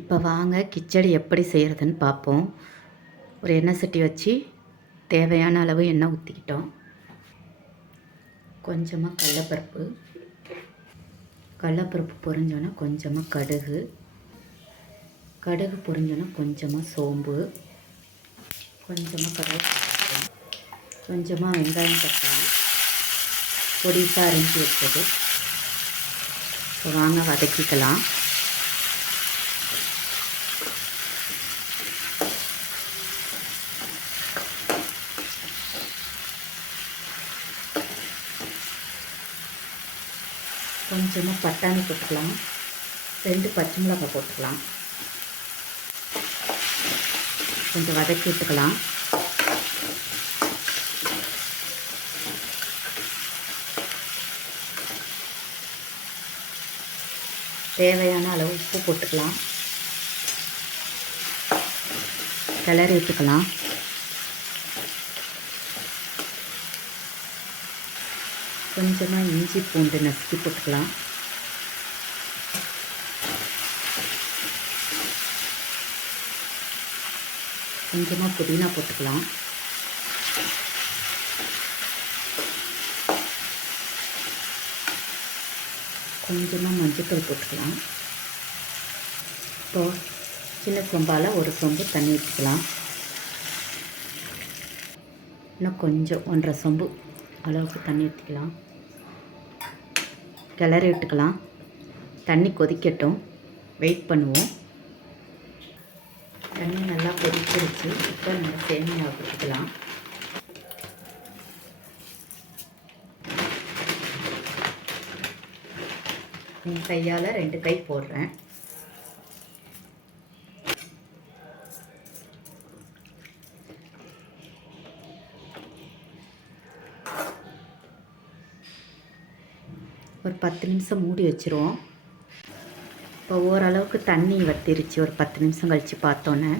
இப்போ வாங்க கிச்சடி எப்படி செய்கிறதுன்னு பார்ப்போம். ஒரு எண்ணெய் சட்டி வச்சு தேவையான அளவு எண்ணெய் ஊற்றிக்கிட்டோம். கொஞ்சமாக கடலைப்பருப்பு பொரிஞ்சோன்னா கொஞ்சமாக கடுகு பொரிஞ்சோன்னா கொஞ்சமாக சோம்பு, கொஞ்சமாக கொஞ்சமாக வெங்காயம் தக்காளி பொடிசாக அரிஞ்சு வச்சது. இப்போ வாங்க வதக்கிக்கலாம். கொஞ்சமாக பட்டாணி போட்டுக்கலாம், 2 பச்சை மிளகாய் போட்டுக்கலாம், கொஞ்சம் வதக்கி விட்டுக்கலாம். தேவையான அளவு உப்பு போட்டுக்கலாம், கிளறி விட்டுக்கலாம். கொஞ்சமாக இஞ்சி பூண்டு நசுக்கி போட்டுக்கலாம். கொஞ்சமாக புதினா போட்டுக்கலாம். கொஞ்சமாக மஞ்சத்தூள் போட்டுக்கலாம். இப்போது சின்ன சொம்பால் ஒரு சொம்பு தண்ணி ஊற்றிக்கலாம். இன்னும் கொஞ்சம் 1.5 சொம்பு அளவுக்கு தண்ணி ஊற்றிக்கலாம். கிளறி விட்டுக்கலாம். தண்ணி கொதிக்கட்டும், வெயிட் பண்ணுவோம். தண்ணி நல்லா கொதிச்சிருச்சு. இப்போ நம்ம சேமியா போட்டுக்கலாம். என் கையால் 2 கை போடுறேன். ஒரு 10 நிமிஷம் மூடி வச்சுருவோம். இப்போ ஓரளவுக்கு தண்ணி வற்றிருச்சு. ஒரு 10 நிமிஷம் கழித்து பார்த்தோன்னே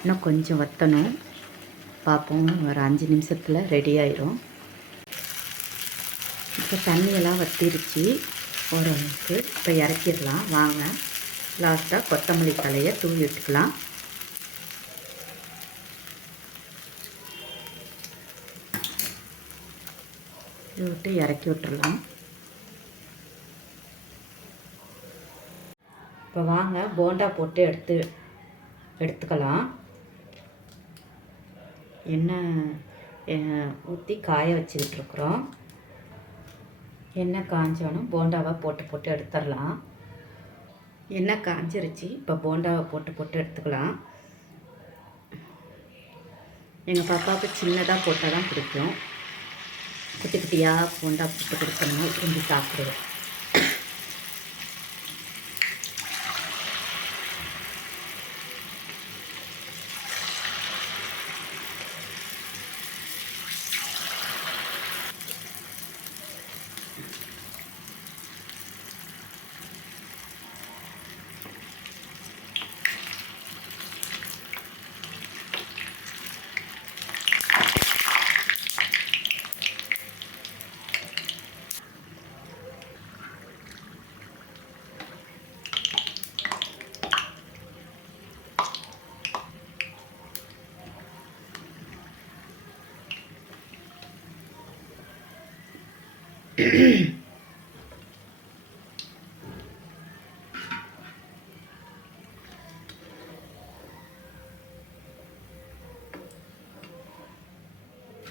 இன்னும் கொஞ்சம் வற்றணும். பார்ப்போம். ஒரு 5 நிமிஷத்தில் ரெடி ஆயிரும். இப்போ தண்ணியெல்லாம் வற்றிருச்சு ஓரளவுக்கு. இப்போ இறக்கிடலாம். வாங்க லாஸ்ட்டாக கொத்தமல்லி தலையை தூவி விட்டுக்கலாம். இது விட்டு இறக்கி விட்டுடலாம். இப்போ வாங்க போண்டா போட்டு எடுத்துக்கலாம். எண்ணெய் ஊற்றி காய வச்சுக்கிட்டுருக்குறோம். எண்ணெய் காஞ்சோனும் போண்டாவை போட்டு எடுத்துடலாம். எண்ணெய் காஞ்சிருச்சு. இப்போ போண்டாவை போட்டு எடுத்துக்கலாம். எங்கள் பாப்பாவுக்கு சின்னதாக போட்டால் தான் பிடிக்கும். குட்டி குட்டியாக போண்டா போட்டு கொடுக்கணும்னா விரும்பி சாப்பிடுவேன்.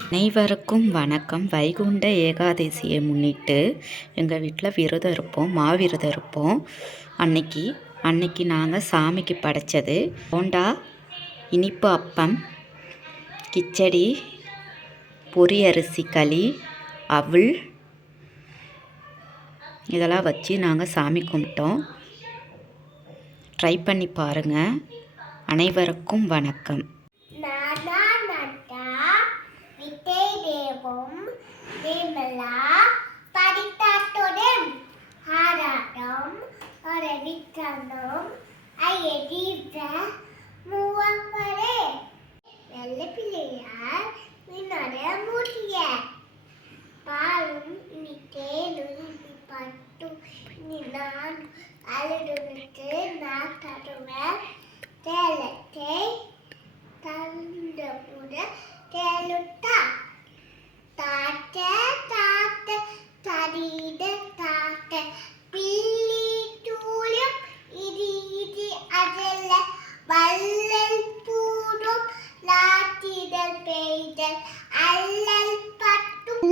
அனைவருக்கும் வணக்கம். வைகுண்ட ஏகாதசியை முன்னிட்டு எங்கள் வீட்டில் விரதம் இருப்போம், மாவிரதம் இருப்போம். அன்னைக்கு நாங்கள் சாமிக்கு படைச்சது போண்டா, இனிப்பு அப்பம், கிச்சடி, பொரி அரிசி களி, அவல் இதெல்லாம் வச்சு நாங்கள் சாமி கும்பிட்டோம். ட்ரை பண்ணி பாருங்கள். அனைவருக்கும் வணக்கம். பாலும் இனி தேனும் பட்டு நான் அழுதுக்கு நான் தருவேன் தேலத்தை தந்தபுட தேலுத்தா தாத்த தாத்த தரீட தாத்த பில்லி தூளும் இது அதல்ல வள்ளல் பூடும் லாத்திடல் பெய்தல் அல்லல் பட்டும்